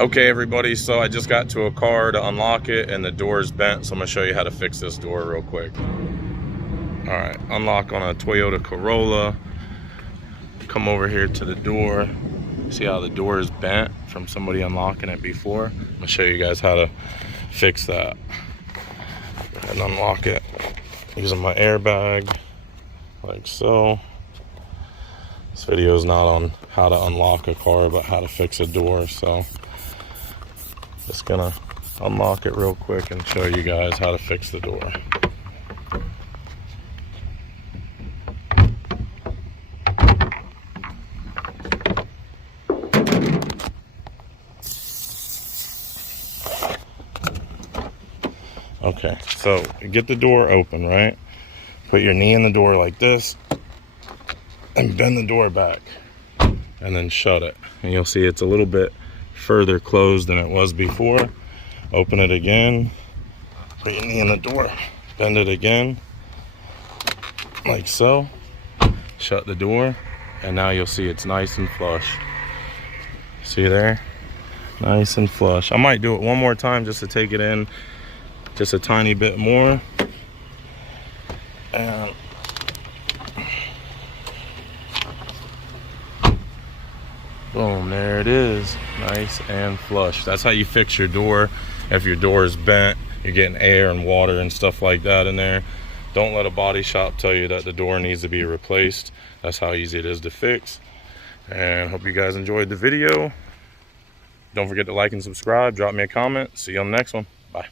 Okay, everybody, so I just got to a car to unlock it and the door is bent, so I'm gonna show you how to fix this door real quick. All right, unlock on a Toyota Corolla. Come over here to the door. See how the door is bent from somebody unlocking it before? I'm gonna show you guys how to fix that. Go ahead and unlock it using my airbag, like so. This video is not on how to unlock a car, but how to fix a door, so just gonna unlock it real quick and show you guys how to fix the door. Okay, so get the door open, right? Put your knee in the door like this and bend the door back and then shut it. And you'll see it's a little bit further closed than it was before. Open it again, put your knee in the door, bend it again, like so. Shut the door, and now you'll see it's nice and flush. See there? Nice and flush. I might do it one more time just to take it in just a tiny bit more. And boom, there it is, nice and flush. That's how you fix your door. If your door is bent, you're getting air and water and stuff like that in there, don't let a body shop tell you that the door needs to be replaced. That's how easy it is to fix. And hope you guys enjoyed the video. Don't forget to like and subscribe, drop me a comment. See you on the next one. Bye.